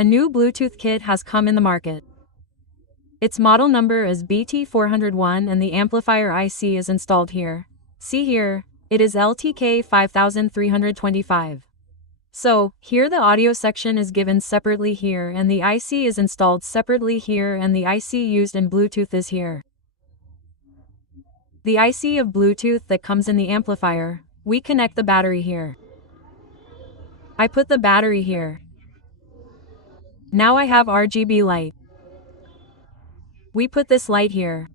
A new Bluetooth kit has come in the market. Its model number is BT401 and the amplifier IC is installed here. See here, it is LTK 5325. So, here the audio section is given separately here and the IC is installed separately here and the IC used in Bluetooth is here. The IC of Bluetooth that comes in the amplifier, we connect the battery here. I put the battery here. Now I have RGB light. We put this light here.